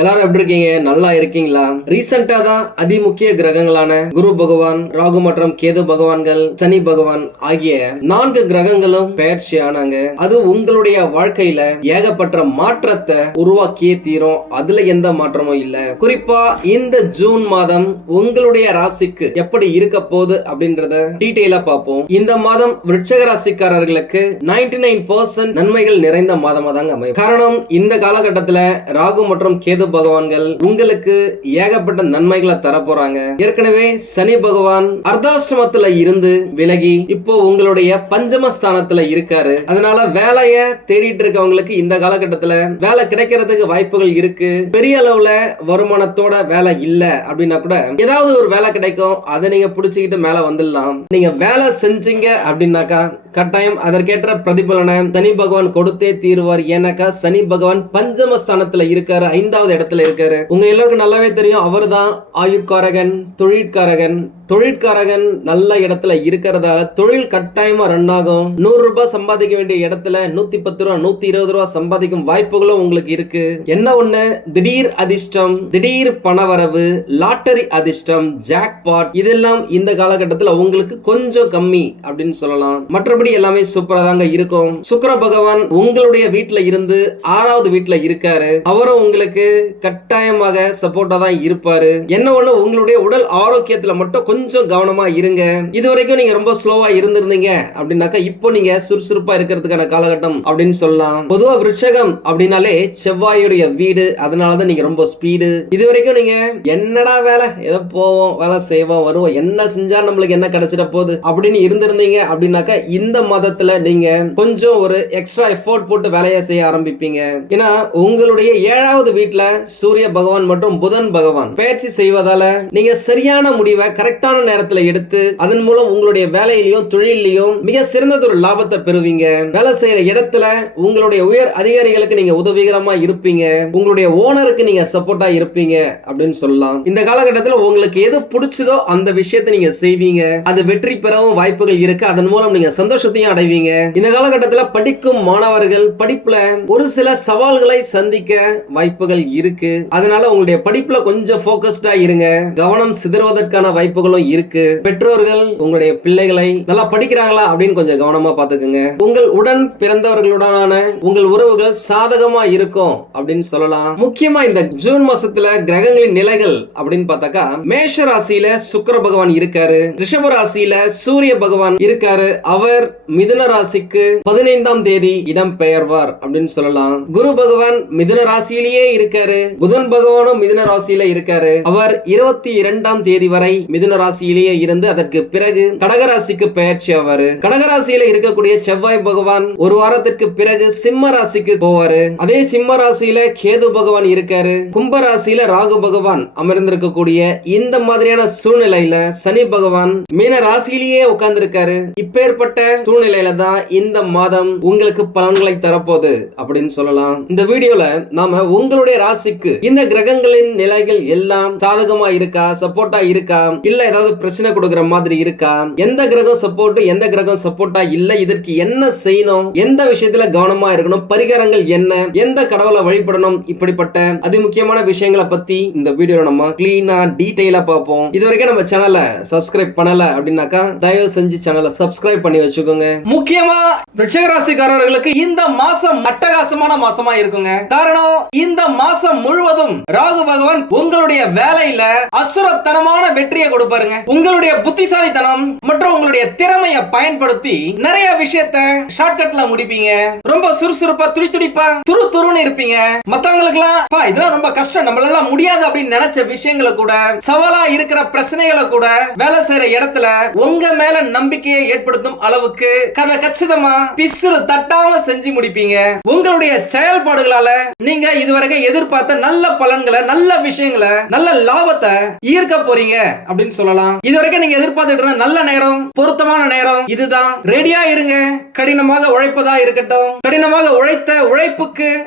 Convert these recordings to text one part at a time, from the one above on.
எல்லாரும் எப்படி இருக்கீங்க? நல்லா இருக்கீங்களா? ரீசெண்டா தான் அதிமுக்கிய கிரகங்களான குரு பகவான் ராகு மற்றும் கேது பகவான்கள் சனி பகவான் ஆகிய நான்கு கிரகங்களும் பெயர்ச்சி ஆனாங்க. அது உங்களுடைய வாழ்க்கையில ஏகப்பட்ட மாற்றத்தை உருவாக்கியே தீரும். அதுல எந்த மாற்றமும் இல்ல. குறிப்பா இந்த ஜூன் மாதம் உங்களுடைய ராசிக்கு எப்படி இருக்க போகுது அப்படின்றத டீட்டெயிலா பார்ப்போம். இந்த மாதம் விருட்சக ராசிக்காரர்களுக்கு நைன்டி நைன் பர்சன்ட் நன்மைகள் நிறைந்த மாதமா தாங்க அமையும். காரணம் இந்த காலகட்டத்துல ராகு மற்றும் கேது பகவான்கள் உங்களுக்கு ஏகப்பட்ட நன்மைகளை தரப்போறாங்க. ஏற்கனவே சனி பகவான் அர்த்தாசிரமத்துல இருந்து விலகி இப்போ உங்களுடைய பஞ்சம ஸ்தானத்துல இருக்காரு. அதனால வேலைய தேடிட்டு இருக்கவங்களுக்கு இந்த காலகட்டத்துல வேலை கிடைக்கிறதுக்கு வாய்ப்புகள் இருக்கு. பெரிய அளவுல வருமானத்தோட வேலை இல்ல அப்படின்னா கூட ஏதாவது ஒரு வேலை கிடைக்கும். அதை நீங்க புடிச்சுக்கிட்டு மேல வந்துடலாம். நீங்க வேலை செஞ்சீங்க அப்படின்னாக்கா கட்டாயம் அதற்கேற்ற பிரதிபலனை சனி பகவான் கொடுத்தே தீருவார். ஏன்னாக்கா சனி பகவான் பஞ்சமஸ்தானத்துல இருக்காரு ஐந்தாவது இடத்துல இருக்காரு. உங்க எல்லாருக்கும் நல்லாவே தெரியும் அவர்தான் ஆயுட்காரகன் தொழிற்காரகன் தொழிற்காரகன் நல்ல இடத்துல இருக்கிறதால தொழில் கட்டாயமா ரன் ஆகும். நூறு ரூபாய் சம்பாதிக்க வேண்டிய இடத்துல நூத்தி பத்து ரூபா நூத்தி இருபது ரூபா சம்பாதிக்கும் வாய்ப்புகளும் உங்களுக்கு இருக்கு. என்ன ஒண்ணு? திடீர் அதிர்ஷ்டம் திடீர் பணவரவு லாட்டரி அதிர்ஷ்டம் ஜாக்பாட் இதெல்லாம் இந்த காலகட்டத்தில் உங்களுக்கு கொஞ்சம் கம்மி அப்படின்னு சொல்லலாம். மற்றபடி எல்லாமே சூப்பரா தாங்க இருக்கும். சுக்கர பகவான் உங்களுடைய வீட்டுல இருந்து ஆறாவது வீட்டுல இருக்காரு. அவரும் உங்களுக்கு கட்டாயமாக சப்போர்ட்டா தான் இருப்பாரு. என்ன ஒண்ணு? உங்களுடைய உடல் ஆரோக்கியத்துல மட்டும் கொஞ்சம் கொஞ்சம் கவனமா இருங்க. இது வரைக்கும் நீங்க ரொம்ப ஸ்லோவா இருந்திருந்தீங்க அப்படின்னாக்கா இப்போ நீங்க சுறுசுறுப்பா இருக்கிறதுக்கான காலகட்டம் அப்படின்னு சொல்லலாம். பொதுவா விருஷகம் அப்படின்னாலே செவ்வாயுடைய வீடு. அதனாலதான் நீங்க ரொம்ப ஸ்பீடு இது வரைக்கும் நீங்க என்னடா வேலை? ஏதோ போவோம் வேலை செய்வோம் வருவோம். என்ன செஞ்சா நம்மளுக்கு என்ன கிடைச்சிட போகுது அப்படின்னு இருந்திருந்தீங்க அப்படின்னாக்கா இந்த மதத்தில் நீங்க கொஞ்சம் ஒரு எக்ஸ்ட்ரா எஃபோர்ட் போட்டு வேலையை செய்ய ஆரம்பிப்பீங்க. ஏன்னா உங்களுடைய ஏழாவது வீட்டுல சூரிய பகவான் மற்றும் புதன் பகவான் பயிற்சி செய்வதால நீங்க சரியான முடிவை கரெக்ட் கரெக்டான நேரத்துல எடுத்து அதன் மூலம் உங்களுடைய வேலையிலையும் தொழிலையும் மிக சிறந்ததொரு லாபத்தை பெறுவீங்க. வேலை செய்யற இடத்துல உங்களுடைய உயர் அதிகாரிகளுக்கு நீங்க உதவிகரமா இருப்பீங்க. உங்களுடைய ஓனருக்கு நீங்க சப்போர்ட்டா இருப்பீங்க அப்படின்னு சொல்லலாம். இந்த காலகட்டத்தில் உங்களுக்கு எது பிடிச்சதோ அந்த விஷயத்தை நீங்க செய்வீங்க. அது வெற்றி பெறவும் வாய்ப்புகள் இருக்கு. அதன் மூலம் நீங்க சந்தோஷத்தையும் அடைவீங்க. இந்த காலகட்டத்தில் படிக்கும் மாணவர்கள் படிப்புல ஒரு சில சவால்களை சந்திக்க வாய்ப்புகள் இருக்கு. அதனால உங்களுடைய படிப்புல கொஞ்சம் போக்கஸ்டா இருங்க. கவனம் சிதறுவதற்கான வாய்ப்புகள் வாய்ப்புகளும் இருக்கு. பெற்றோர்கள் உங்களுடைய பிள்ளைகளை நல்லா படிக்கிறாங்களா அப்படின்னு கொஞ்சம் கவனமா பாத்துக்கோங்க உங்கள் உடன் பிறந்தவர்களுடனான உங்கள் உறவுகள் சாதகமா இருக்கும் அப்படின்னு சொல்லலாம். முக்கியமா இந்த ஜூன் மாசத்துல கிரகங்களின் நிலைகள் அப்படின்னு பார்த்தாக்கா மேஷ ராசியில சுக்கர பகவான் இருக்காரு. ரிஷப ராசியில சூரிய பகவான் இருக்காரு. அவர் மிதுன ராசிக்கு பதினைந்தாம் தேதி இடம் பெயர்வார் அப்படின்னு சொல்லலாம். குரு பகவான் மிதுன ராசியிலேயே இருக்காரு. புதன் பகவானும் மிதுன ராசியில இருக்காரு. அவர் இருபத்தி இரண்டாம் தேதி வரை மிதுன ராசியிலேயே இருந்து அதற்கு பிறகு கடகராசிக்கு பெயர்ச்சி ஆவாரு. கடகராசியில இருக்கக்கூடிய செவ்வாய் பகவான் ஒரு வாரத்திற்கு பிறகு சிம்ம ராசிக்கு போவாரு. அதே சிம்ம ராசியில கேது பகவான் இருக்காரு. கும்ப ராசியில ராகு பகவான் அமர்ந்திருக்கக்கூடிய இந்த மாதிரியான சூழ்நிலையில சனி பகவான் மீன ராசியிலேயே உட்கார்ந்து இருக்காரு இப்பேற்பட்ட சூழ்நிலையில தான் இந்த மாதம் உங்களுக்கு பலன்களை தரப்போகுது அப்படின்னு சொல்லலாம். இந்த வீடியோல நாம உங்களுடைய ராசிக்கு இந்த கிரகங்களின் நிலைகள் எல்லாம் சாதகமா இருக்கா சப்போர்ட்டா இருக்கா இல்ல ஏதாவது பிரச்சனை கொடுக்கிற மாதிரி இருக்கா? எந்த கிரகம் சப்போர்ட் எந்த கிரகம் சப்போர்ட்டா இல்ல? இதற்கு என்ன செய்யணும்? எந்த விஷயத்துல கவனமா இருக்கணும்? பரிகாரங்கள் என்ன? எந்த கடவுளை வழிபடணும்? இப்படிப்பட்ட அதி முக்கியமான விஷயங்களை பத்தி இந்த வீடியோல நம்ம கிளீனா டீடைலா பார்ப்போம். இது வரைக்கும் நம்ம சேனலை சப்ஸ்கிரைப் பண்ணல அப்படின்னாக்கா தயவு செஞ்சு சேனலை சப்ஸ்கிரைப் பண்ணி வச்சுக்கோங்க. முக்கியமா ராசிக்காரர்களுக்கு இந்த மாசம் அட்டகாசமான மாசமா இருக்குங்க. காரணம் இந்த மாசம் முழுவதும் ராகு பகவான் உங்களுடைய வேலையில அசுரத்தனமான வெற்றியை பாருங்க. உங்களுடைய புத்திசாலித்தனம் மற்றும் உங்களுடைய திறமைய பயன்படுத்தி நிறைய விஷயத்த ஷார்ட்கட்ல முடிப்பீங்க. ரொம்ப சுறுசுறுப்பா துடி துடிப்பா துரு துருன்னு இருப்பீங்க. மத்தவங்களுக்கு எல்லாம் இதெல்லாம் ரொம்ப கஷ்டம். நம்மளால முடியாது அப்படின்னு நினைச்ச விஷயங்களை கூட சவாலா இருக்கிற பிரச்சனைகளை கூட வேலை செய்யற இடத்துல உங்க மேல நம்பிக்கையை ஏற்படுத்தும் அளவுக்கு கதை கச்சிதமா பிசுறு தட்டாம செஞ்சு முடிப்பீங்க. உங்களுடைய செயல்பாடுகளால நீங்க இதுவரைக்கும் எதிர்பார்த்த நல்ல பலன்களை நல்ல விஷயங்களை நல்ல லாபத்தை ஈர்க்க போறீங்க அப்படின்னு சொல்லலாம். இதுவரைக்கும் நீங்க எதிர்பார்த்துட்டு இருந்த நல்ல நேரம் பொருத்தமான நேரம் இதுதான். ரெடியா இருங்க. கடினமாக உழைப்பதா இருக்கட்டும். கடினமாக உழைத்த உழைப்புக்கு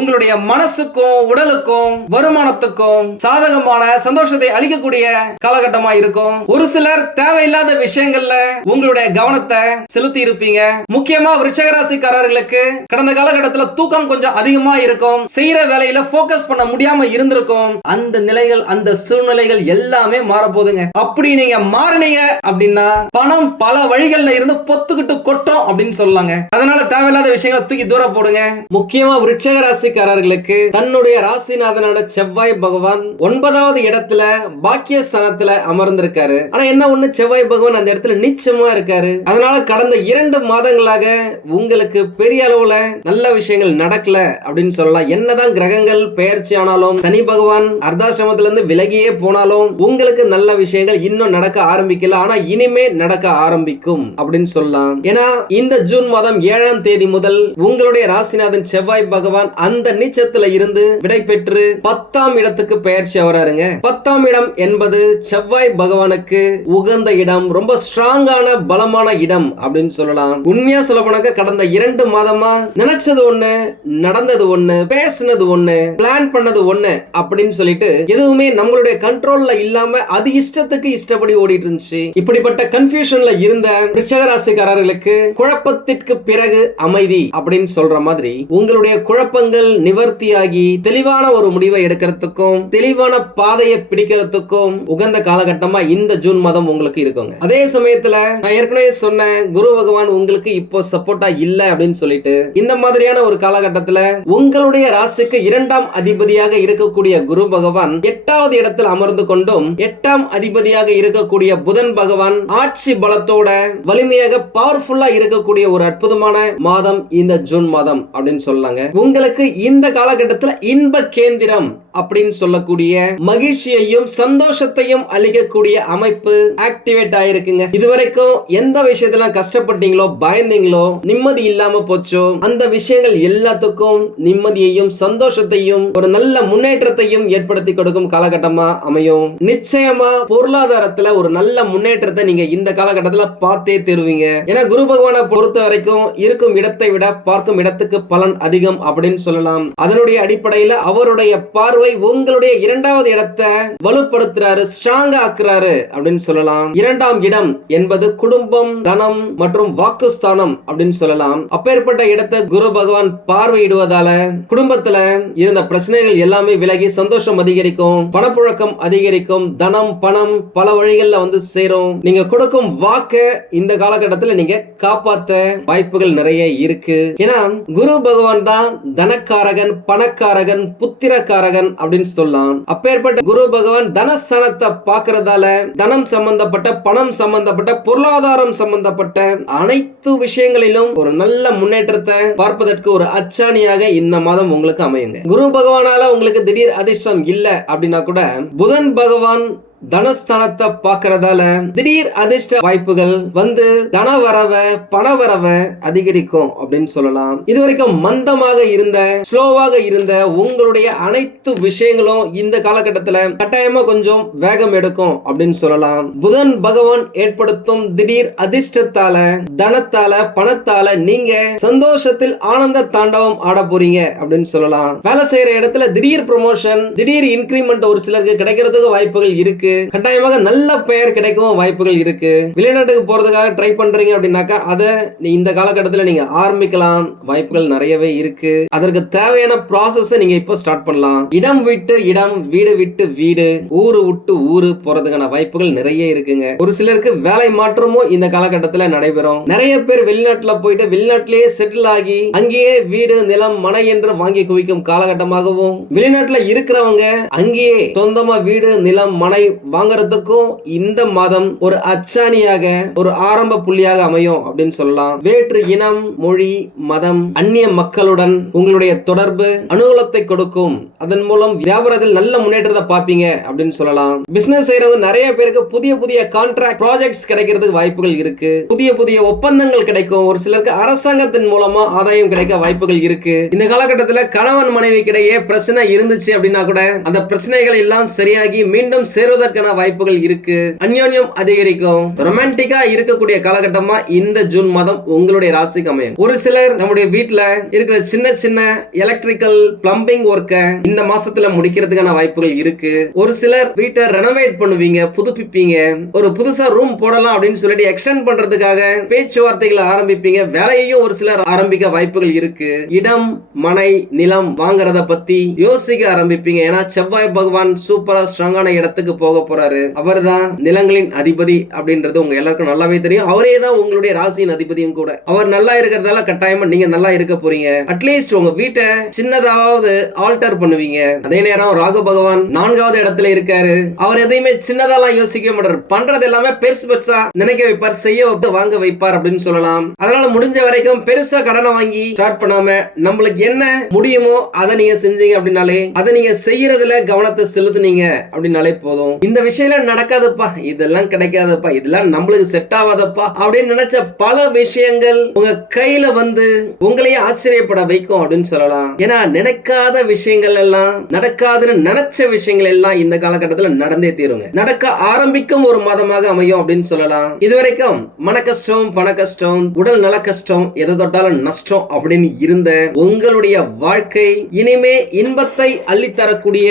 உங்களுடைய மனசுக்கும் உடலுக்கும் வருமானத்துக்கும் சாதகமான சந்தோஷத்தை அளிக்கக்கூடிய காலகட்டமா இருக்கும். ஒரு சிலர் தேவையில்லாத விஷயங்கள்ல உங்களுடைய கவனத்தை செலுத்தி இருப்பீங்க. முக்கியமா விருச்சகராசிக்காரர்களுக்கு கடந்த காலகட்டத்துல தூக்கம் கொஞ்சம் அதிகமா இருக்கும். செய்யற வேலையில போக்கஸ் பண்ண முடியாம இருந்திருக்கும். அந்த நிலைகள் அந்த சூழ்நிலைகள் எல்லாமே மாறப்போகுதுங்க. அப்படி நீங்க மாறினீங்க அப்படின்னா பணம் பல வழிகள்ல இருந்து பொத்துக்கிட்டு கொட்டும் அப்படின்னு சொல்லலாங்க. அதனால தேவையில்லாத விஷயங்களை தூக்கி தூர போடுங்க. முக்கியமா விருட்சக ராசிக்காரர்களுக்கு தன்னுடைய ராசிநாதனான செவ்வாய் பகவான் ஒன்பதாவது இடத்துல பாக்கியஸ்தானத்துல அமர்ந்திருக்காரு. ஆனா என்ன ஒண்ணு? செவ்வாய் பகவான் அந்த இடத்துல நீச்சமா இருக்காரு. அதனால கடந்த இரண்டு மாதங்களாக உங்களுக்கு பெரிய அளவுல நல்ல விஷயங்கள் நடக்கல அப்படின்னு சொல்லலாம். என்னதான் கிரகங்கள் பெயர்ச்சி ஆனாலும் சனி பகவான் அர்த்தாசிரமத்துல இருந்து விலகியே போனாலும் உங்களுக்கு நல்ல விஷயங்கள் இன்னும் நடக்க ஆரம்பிக்கல. ஆனா இனிமே நடக்க ஆரம்பிக்கும் அப்படின்னு சொல்லலாம். ஏன்னா இந்த ஜூன் மாதம் ஏழாம் தேதி முதல் உங்களுடைய ராசிநாதன் செவ்வாய் பகவான் அந்த நீச்சத்துல இருந்து விடை பெற்று பத்தாம் இடத்துக்கு பெயர்ச்சி வராருங்க பத்தாம் இடம் என்பது செவ்வாய் பகவானுக்கு உகந்த இடம் ரொம்ப ஸ்ட்ராங்கான பலமான இடம் அப்படின்னு சொல்லலாம். உண்மையா சொல்ல போனாக்க கடந்த இரண்டு மாதமா நினைச்சது ஒண்ணு நடந்தது ஒண்ணு பேசினது ஒண்ணு பிளான் பண்ணது ஒண்ணு அப்படின்னு சொல்லிட்டு எதுவுமே நம்மளுடைய கண்ட்ரோல்ல இல்லாம அது இஷ்டத்துக்கு இஷ்டப்படி ஓடிட்டு இருந்துச்சு. இப்படிப்பட்ட கன்ஃபியூஷன்ல இருந்த ரிஷகராசிக்காரர்களுக்கு குழப்பத்திற்கு பிறகு அமைதி அப்படின்னு சொல்ற மாதிரி உங்களுடைய குழப்பங்கள் நிவர்த்தியாகி தெளிவான ஒரு முடிவை எடுக்கிறதுக்கும் தெளிவான பாதையை பிடிக்கிறதுக்கும் உகந்த காலகட்டமா இந்த ஜூன் மாதம் உங்களுக்கு இருக்குங்க. அதே சமயத்துல நான் ஏற்கனவே சொன்னேன் குரு பகவான் உங்களுக்கு இப்போ சப்போர்ட்டா இல்ல அப்படின்னு சொல்லிட்டு இந்த மாதிரியான ஒரு காலகட்டத்துல உங்களுடைய ராசிக்கு இரண்டாம் அதிபதியாக இருக்கக்கூடிய குரு பகவான் எட்டாவது இடத்தில் அமர்ந்து கொண்டும் எட்டாம் அதிபதியாக இருக்கக்கூடிய புதன் பகவான் ஆட்சி பலத்தோட வலிமையாக பவர்ஃபுல்லா இருக்கக்கூடிய ஒரு அற்புதமான மாதம் இந்த ஜூன் மாதம் அப்படின்னு சொல்லாங்க. உங்களுக்கு இந்த காலகட்டத்தில் இன்ப கேந்திரம் அப்படின்னு சொல்லக்கூடிய மகிழ்ச்சியையும் சந்தோஷத்தையும் அளிக்கக்கூடிய அமைப்பு ஆக்டிவேட் ஆயிருக்குங்க. இதுவரைக்கும் எந்த விஷயத்துல கஷ்டப்பட்டீங்களோ பயந்தீங்களோ நிம்மதி இல்லாம போச்சோ அந்த விஷயங்கள் எல்லாத்துக்கும் நிம்மதியையும் சந்தோஷத்தையும் ஒரு நல்ல முன்னேற்றத்தையும் ஏற்படுத்தி கொடுக்கும் காலகட்டமா அமையும். நிச்சயமா பொருளாதாரத்துல ஒரு நல்ல முன்னேற்றத்தை நீங்க இந்த காலகட்டத்துல பார்த்தே தருவீங்க. ஏன்னா குரு பகவானை பொறுத்த வரைக்கும் இருக்கும் இடத்தை விட பார்க்கும் இடத்துக்கு பலன் அதிகம் அப்படின்னு சொல்ல சொல்லலாம் அதனுடைய அடிப்படையில அவருடைய பார்வை உங்களுடைய இரண்டாவது இடத்தை வலுப்படுத்துறாரு ஸ்ட்ராங் ஆக்குறாரு அப்படின்னு சொல்லலாம். இரண்டாம் இடம் என்பது குடும்பம் தனம் மற்றும் வாக்குஸ்தானம் அப்படின்னு சொல்லலாம். அப்பேற்பட்ட இடத்தை குரு பகவான் பார்வையிடுவதால குடும்பத்துல இருந்த பிரச்சனைகள் எல்லாமே விலகி சந்தோஷம் அதிகரிக்கும் பணப்புழக்கம் அதிகரிக்கும் தனம் பணம் பல வழிகள்ல வந்து சேரும். நீங்க கொடுக்கும் வாக்க இந்த காலகட்டத்துல நீங்க காப்பாத்த வாய்ப்புகள் நிறைய இருக்கு. ஏன்னா குரு பகவான் தான் தனக்கு தனக்காரகன் பணக்காரகன் புத்திரக்காரகன் அப்படின்னு சொல்லலாம். அப்பேற்பட்ட குரு பகவான் தனஸ்தானத்தை பார்க்கறதால தனம் சம்பந்தப்பட்ட பணம் சம்பந்தப்பட்ட பொருளாதாரம் சம்பந்தப்பட்ட அனைத்து விஷயங்களிலும் ஒரு நல்ல முன்னேற்றத்தை பார்ப்பதற்கு ஒரு அச்சாணியாக இந்த மாதம் உங்களுக்கு அமையுங்க. குரு பகவானால உங்களுக்கு திடீர் அதிர்ஷ்டம் இல்லை அப்படின்னா கூட புதன் பகவான் தனஸ்தானத்தை பார்க்கறதால திடீர் அதிர்ஷ்ட வாய்ப்புகள் வந்து தன வரவ பண வரவ அதிகரிக்கும் அப்படின்னு சொல்லலாம். இதுவரைக்கும் மந்தமாக இருந்த ஸ்லோவாக இருந்த உங்களுடைய அனைத்து விஷயங்களும் இந்த காலகட்டத்துல கட்டாயமா கொஞ்சம் வேகம் எடுக்கும் அப்படின்னு சொல்லலாம். புதன் பகவான் ஏற்படுத்தும் திடீர் அதிர்ஷ்டத்தால தனத்தால பணத்தால நீங்க சந்தோஷத்தில் ஆனந்த தாண்டவம் ஆட போறீங்க அப்படின்னு சொல்லலாம். வேலை செய்யற இடத்துல திடீர் ப்ரொமோஷன் திடீர் இன்க்ரிமெண்ட் ஒரு சிலருக்கு கிடைக்கிறதுக்கு வாய்ப்புகள் இருக்கு. கட்டாயமாக நல்ல பெயர் கிடைக்கவும் வாய்ப்புகள் இருக்கு. வெளிநாட்டுக்கு போறதுக்காக ட்ரை பண்றீங்க அப்படின்னாக்கா அதை இந்த காலகட்டத்தில் நீங்க ஆரம்பிக்கலாம். வாய்ப்புகள் நிறையவே இருக்கு. அதற்கு தேவையான ப்ராசஸ் நீங்க இப்போ ஸ்டார்ட் பண்ணலாம். இடம் விட்டு இடம் வீடு விட்டு வீடு ஊரு விட்டு ஊரு போறதுக்கான வாய்ப்புகள் நிறைய இருக்குங்க. ஒரு சிலருக்கு வேலை மாற்றமும் இந்த காலகட்டத்தில் நடைபெறும். நிறைய பேர் வெளிநாட்டுல போயிட்டு வெளிநாட்டிலேயே செட்டில் ஆகி அங்கேயே வீடு நிலம் மனை என்று வாங்கி குவிக்கும் காலகட்டமாகவும் வெளிநாட்டுல இருக்கிறவங்க அங்கேயே சொந்தமா வீடு நிலம் மனை வாங்குறதுக்கும் இந்த மாதம் ஒரு அச்சாணியாக ஒரு ஆரம்ப புள்ளியாக அமையும் அப்படின்னு சொல்லலாம். வேற்று இனம் மொழி மதம் அந்நிய மக்களுடன் உங்களுடைய தொடர்பு அனுகூலத்தை கொடுக்கும். அதன் மூலம் வியாபாரத்தில் நல்ல முன்னேற்றத்தை பார்ப்பீங்க அப்படின்னு சொல்லலாம். பிசினஸ் செய்யறது நிறைய பேருக்கு புதிய புதிய கான்ட்ராக்ட் ப்ராஜெக்ட்ஸ் கிடைக்கிறதுக்கு வாய்ப்புகள் இருக்கு. புதிய புதிய ஒப்பந்தங்கள் கிடைக்கும். ஒரு சிலருக்கு அரசாங்கத்தின் மூலமா ஆதாயம் கிடைக்க வாய்ப்புகள் இருக்கு. இந்த காலகட்டத்தில் கணவன் மனைவி கிடையே பிரச்சனை இருந்துச்சு அப்படின்னா கூட அந்த பிரச்சனைகள் எல்லாம் சரியாகி மீண்டும் சேருவதற்கு சேருவதற்கான வாய்ப்புகள் இருக்கு. அந்யோன்யம் அதிகரிக்கும். ரொமான்டிக்கா இருக்கக்கூடிய காலகட்டமா இந்த ஜூன் மாதம் உங்களுடைய ராசிக்கு அமையும். ஒரு சிலர் நம்முடைய வீட்டுல இருக்கிற சின்ன சின்ன எலக்ட்ரிக்கல் பிளம்பிங் ஒர்க்கை இந்த மாசத்துல முடிக்கிறதுக்கான வாய்ப்புகள் இருக்கு. ஒரு சிலர் வீட்டை ரெனோவேட் பண்ணுவீங்க புதுப்பிப்பீங்க. ஒரு புதுசா ரூம் போடலாம் அப்படின்னு சொல்லிட்டு எக்ஸ்டெண்ட் பண்றதுக்காக பேச்சுவார்த்தைகளை ஆரம்பிப்பீங்க. வேலையையும் ஒரு சிலர் ஆரம்பிக்க வாய்ப்புகள் இருக்கு. இடம் மனை நிலம் வாங்குறத பத்தி யோசிக்க ஆரம்பிப்பீங்க. ஏன்னா செவ்வாய் பகவான் சூப்பரா ஸ்ட்ராங்கான இடத்துக்கு போக போறாரு. அவர்தான் நிலங்களின் அதிபதி அப்படின்றது உங்க எல்லாருக்கும் நல்லாவே தெரியும். அவரே தான் உங்களுடைய ராசியின் அதிபதியும் கூட. அவர் நல்லா இருக்கிறதால கட்டாயமா நீங்க நல்லா இருக்க போறீங்க. அட்லீஸ்ட் உங்க வீட்டை சின்னதாவது ஆல்டர் பண்ணுவீங்க. அதே நேரம் ராகு பகவான் நான்காவது இடத்துல இருக்காரு. அவர் எதையுமே சின்னதாலாம் யோசிக்க மாட்டார். பண்றது எல்லாமே பெருசு பெருசா நினைக்க வைப்பார் செய்ய வைத்து வாங்க வைப்பார் அப்படின்னு சொல்லலாம். அதனால முடிஞ்ச வரைக்கும் பெருசா கடனை வாங்கி ஸ்டார்ட் பண்ணாம நம்மளுக்கு என்ன முடியுமோ அதை நீங்க செஞ்சீங்க அப்படின்னாலே அதை நீங்க செய்யறதுல கவனத்தை செலுத்துனீங்க அப்படின்னாலே போதும். இந்த விஷயம் நடக்காதப்பா இதெல்லாம் கிடைக்காதப்பா இதெல்லாம் நம்மளுக்கு செட் ஆகாதப்பா அப்படின்னு நினைச்ச பல விஷயங்கள் உங்க கையில வந்து உங்களையே ஆச்சரியப்பட வைக்கும் அப்படின்னு சொல்லலாம். ஏன்னா நினைக்காத விஷயங்கள் எல்லாம் நடக்காதுன்னு நினைச்ச விஷயங்கள் எல்லாம் இந்த காலகட்டத்தில் நடந்தே தீருங்க. நடக்க ஆரம்பிக்கும் ஒரு மாதமாக அமையும் அப்படின்னு சொல்லலாம். இதுவரைக்கும் மன கஷ்டம் பண கஷ்டம் உடல் நல கஷ்டம் எதை தொட்டாலும் நஷ்டம் அப்படின்னு இருந்த உங்களுடைய வாழ்க்கை இனிமே இன்பத்தை அள்ளித்தரக்கூடிய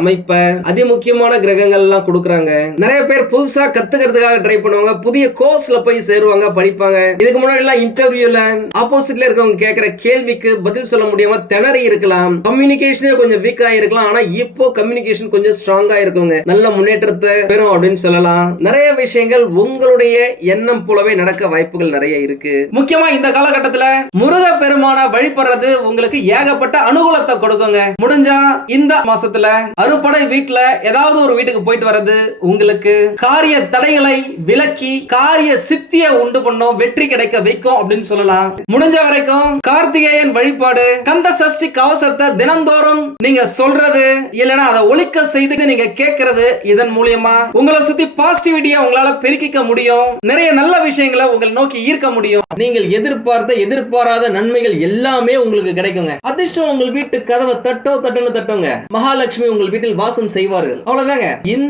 அமைப்பை அதிமுக்கியமான கிரகங்கள் எல்லாம் கொடுக்குறாங்க. நிறைய பேர் புதுசா கத்துக்கிறதுக்காக ட்ரை பண்ணுவாங்க. புதிய கோர்ஸ்ல போய் சேருவாங்க படிப்பாங்க. இதுக்கு முன்னாடி எல்லாம் இன்டர்வியூல ஆப்போசிட்ல இருக்கவங்க கேட்கிற கேள்விக்கு பதில் சொல்ல முடியாம திணறி இருக்கலாம். கம்யூனிகேஷனே கொஞ்சம் வீக் ஆயிருக்கலாம். ஆனா இப்போ கம்யூனிகேஷன் கொஞ்சம் ஸ்ட்ராங்கா இருக்குங்க நல்ல முன்னேற்றத்தை பெறும் அப்படின்னு சொல்லலாம். நிறைய விஷயங்கள் உங்களுடைய எண்ணம் போலவே நடக்க வாய்ப்புகள் நிறைய இருக்கு. முக்கியமா இந்த காலகட்டத்துல முருக பெருமான வழிபடுறது உங்களுக்கு ஏகப்பட்ட அனுகூலத்தை கொடுக்குங்க. முடிஞ்சா இந்த மாசத்துல அறுபடை வீட்டுல ஏதாவது ஒரு வீட்டுக்கு போயிட்டு வர்றது உங்களுக்கு காரிய தடைகளை விலக்கி காரிய சித்திய உண்டு பண்ணும் வெற்றி கிடைக்க வைக்கும் அப்படின்னு சொல்லலாம். முடிஞ்ச வரைக்கும் கார்த்திகேயன் வழிபாடு கந்த சஷ்டி கவசத்தை தினந்தோறும் நீங்க சொல்றது இல்லைன்னா அதை ஒழிக்க செய்து நீங்க கேட்கறது இதன் மூலியமா உங்களை சுத்தி பாசிட்டிவிட்டியை உங்களால பெருக்கிக்க முடியும். நிறைய நல்ல விஷயங்களை உங்களை நோக்கி ஈர்க்க முடியும். நீங்கள் எதிர்பார்த்த எதிர்பாராத நன்மைகள் எல்லாமே உங்களுக்கு கிடைக்குங்க. அதிர்ஷ்டம் உங்கள் வீட்டு கதவை தட்டோ தட்டுன்னு தட்டுங்க. மகாலட்சுமி உங்கள் வீட்டில் வாசம் செய்வார்கள். அவ்வளவுதாங்க. இந்த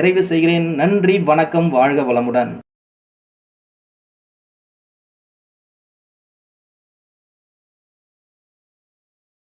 நிறைவு செய்கிறேன். நன்றி வணக்கம் வாழ்க வளமுடன்.